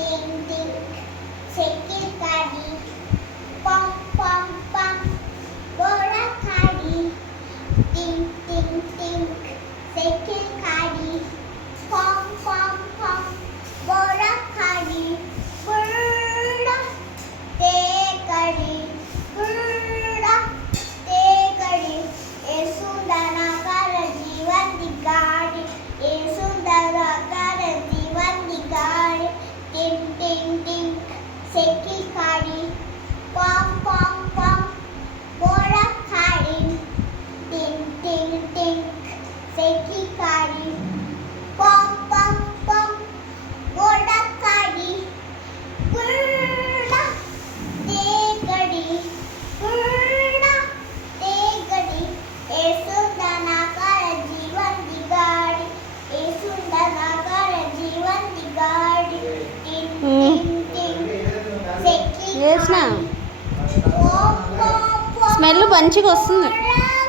टिंग टिंग साइकिल गाड़ी पम पम पम घोड़ा गाड़ी टिंग टिंग टिंग साइकिल गाड़ी पम पम पम घोड़ा गाड़ी बुर्रा ते गाड़ी बुर्रा ते गाड़ी ए सुंदर आकार जीवन दी गाड़ी ए सुंदर आकार जीवन दी गाड़ी टिंग टिंग टिंग साइकिल गाड़ी पम पम पम घोड़ा गाड़ी टिंग टिंग टिंग साइकिल गाड़ी पम पम पम घोड़ा गाड़ी बुर्रा ते गाड़ी बुर्रा ते गाड़ी ए सुंदर आकार जीवन दी गाड़ी ए सुंदर आकार जीवन दी गाड़ी टिंग टिंग टिंग साइकिल వేసినా पम पम पम స్మెల్ మంచిగా వస్తుంది. घोड़ा